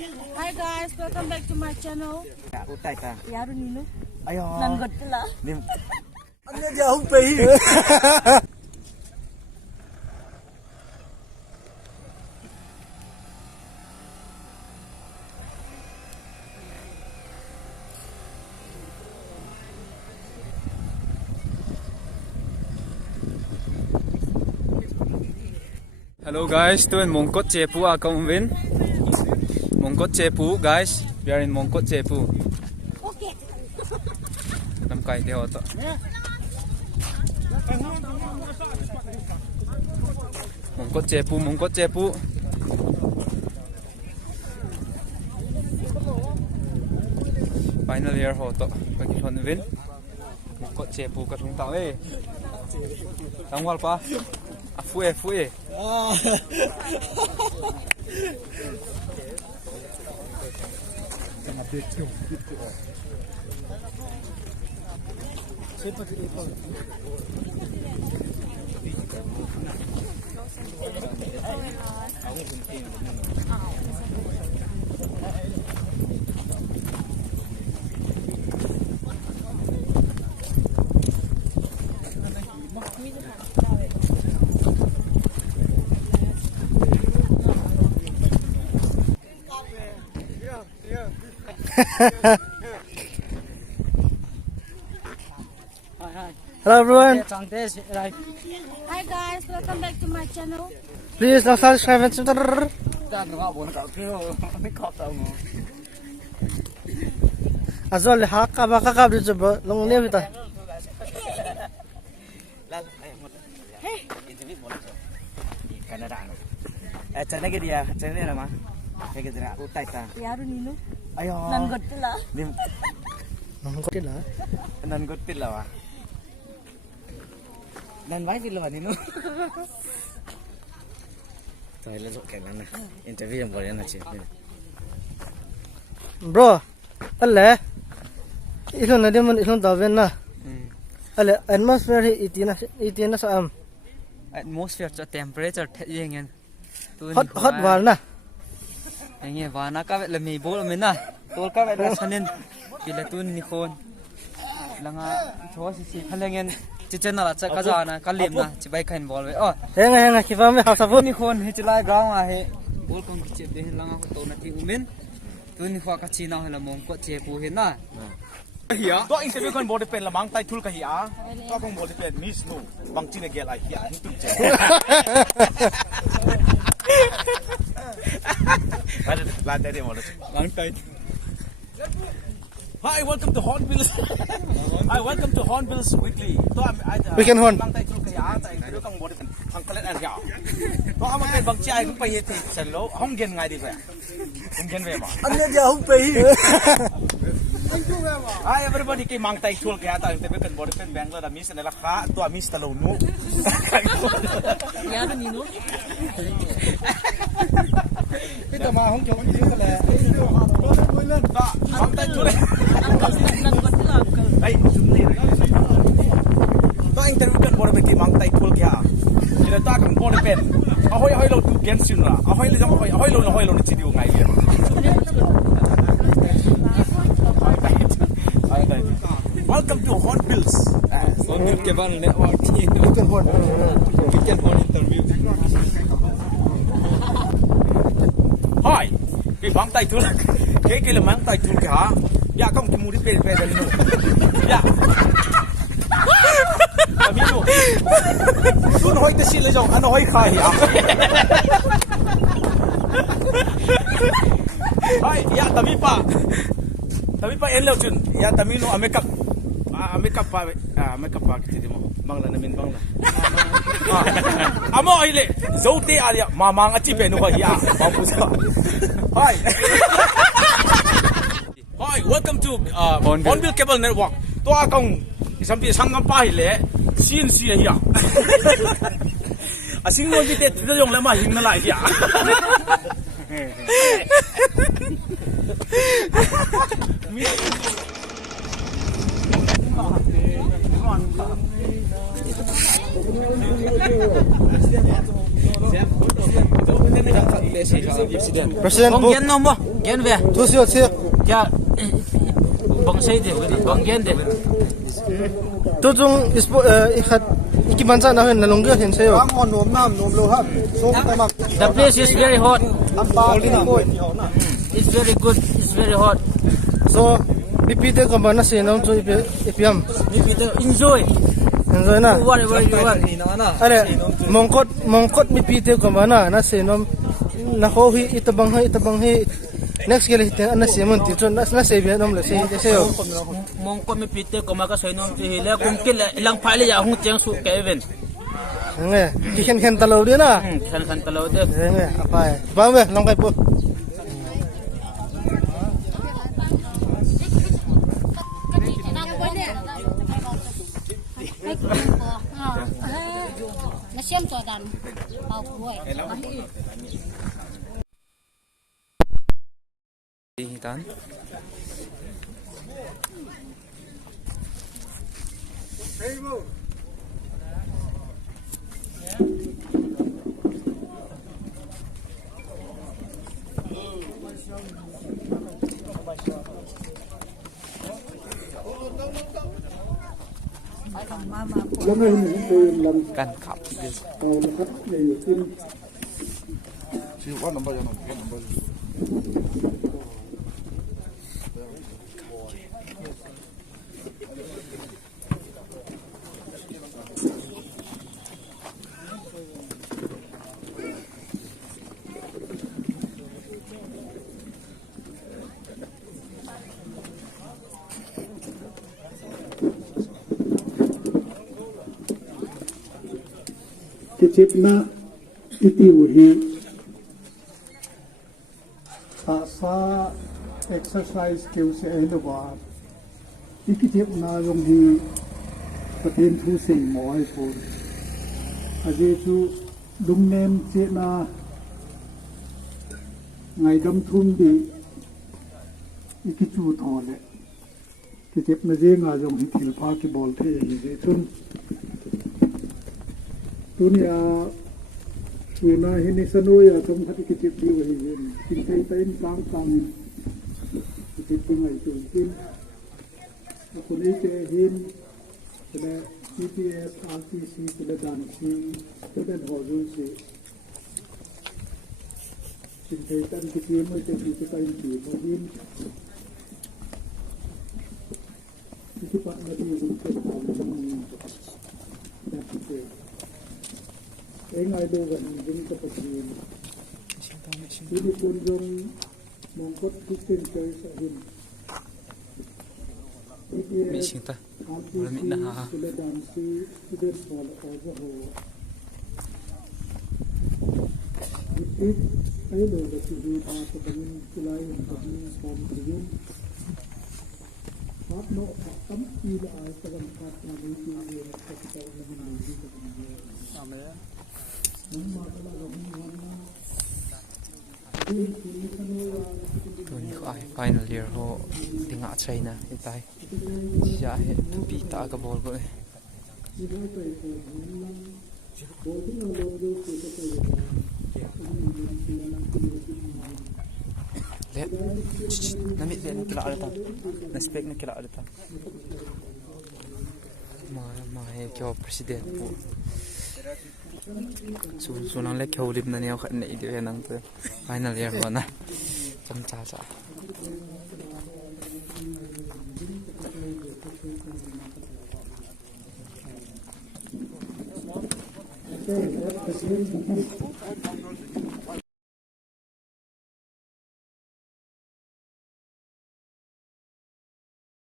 Hi guys, welcome back to my channel. Ya, utai ta. Yaru Nino. Ayo. Nan gottilla. Nim. Anya jauh pergi. Hello guys, to in Mongkot Jepu akong win. Mongkot Jepu guys, we are in Mongkot Jepu. Okay. Nam kai te hoto. Mongkot Jepu, Mongkot Jepu. Final year hoto. Pagi hon win. Mongkot Jepu ka thung tao eh. Tangwal pa. Fue. Hello everyone, Hi guys, welcome back to my channel. please like, subscribe and share. Azol hak abaka kabel coba long ni kita. Canada. Chana ke dia? Chana nama. Kayak gitu na. Utai ta. Yaru Nino. Ayo. Nan gottilla. Nim. Nangkot lah. Nan gotil lah. Nan baik sih lah ni no. Tahu lah sok kayak mana. Interview yang boleh nak cek. Bro, alle. Ilon ada mana ilon dawen na. Alle atmosphere itina sa Atmosphere cho temperature yang yan. hot wal na. Yang wana ka le mi bol me na. Tol ka la sanin. Bila tun ni kon. Langa cho si phalengen chichen na cha ka ja na ka lem na chi bai khain bol we. Oh, Henga kifa me hausa ni kon he chilai ground a he. Bol kon chi de langa ko to na ti umen. Tun ni fa ka chi na he la mong ko che pu he na. Hiya to interview kan body pen lamang tai thul ka hiya to kong body pen miss no bang chine gel ai hiya hi tum che la dai mo Lang tai. Hi, welcome to Hornbills. Hi, welcome to Hornbills Weekly. To Weekend Horn. Bang tai thul ka hiya tai interview kong body pen ang kalet an hiya to ama pen bang chi ai ku pai the san lo hong gen ngai di ba hong gen ve ma Anya jauh pergi. Hi everybody kay mang tai thul kaya ta interview kan body pen Bangalore da miss na la kha to miss talo nu Yaru Nino. Kita mah hong jauh ni le. ta mang tai thul Nan gottilla. ai sumni to interview kan body pen kay mang tai thul kaya ila ta kan body pen ahoy ahoy lo tu gen sin ra ahoy le jam ahoy lo ni chi diu ngai le Welcome to Hornbills. Sonil Kebal Network. Weekend Horn interview. Hi. Cái băng tay thul. Cái là mang tay thul cả. Ya không cái mũi pe pe đây no. Ya. Amigo. Tuân hỏi cái gì là giống anh hỏi khai ya. Hi, ya tami pa. Tami pa en lo chun. Ya tami no makeup. Makeup pa kita mo. Bangla namin bangla. Amo ile. Zote alia mamang ati pe no ya. Mapusa. Hi. Hi, welcome to Hornbill Cable Network. To akong isang sangam pa ile. Sin ya. Asing mo bite dito yung lama hing na lai ya. President Bong Bu. yan no mo. gen ve thu siêu siêu ya bang sei de bang gen de tu chung ispo ikhat ikibansa na hen nalong ge hen sayo the place is very hot it's very good it's very hot so ipite ko bana se nom chu ipiam enjoy na whatever you want are mongkot ipite ko bana na se nom na ho hi itabang hi next gele hite ana se mon ti chon na se bi nom le se hite se yo mong ko mi pite ko ma ka sai nom ti le kum kil lang phale ya hung cheng su ke even nge ki khen talo de na khan talo de nge apa ba we long kai pu nó xem cho đàn bao cuối tanกันขับ What number you know? What number? Kicipna itiuhi asa exercise skills eluwa ikitipna yung hi patin thu sing moi pun aje chu dumnem che na ngai dam thum di ikichu thole kicipna je nga yung hi thilpha ki bol the je chun dunia tuna hini sanoya tum hati kitip diwa hin kintai tain sang sang kitip ngai tu kin aku ni ke hin kena CPS RTC kena dan si kena hozun si kintai tan kitip mai ke kitip tain ki hin kitip pak ngati hin ke ai đâu gần những cái tập luyện thì đi quân dùng mong cốt cái tên chơi sẽ hình mi sing ta la mi na ha cái đàn si cái đàn phò là ở chỗ hồ ít ấy đâu là chỉ đi ba cái bên cái lai cái bên phòng cái bên pháp nọ tấm gì là ai cái làm pháp là đi cái cái là mình đi cái amen Tuni ko ay final year ho tinga China itai ya he tupi ta ka bol ko le nami le ni kila alta na spek ni kila alta ma he kyo president pu sunang le kyo lip na niya khat na ide nang to final year ho na cham cha cha Thank you.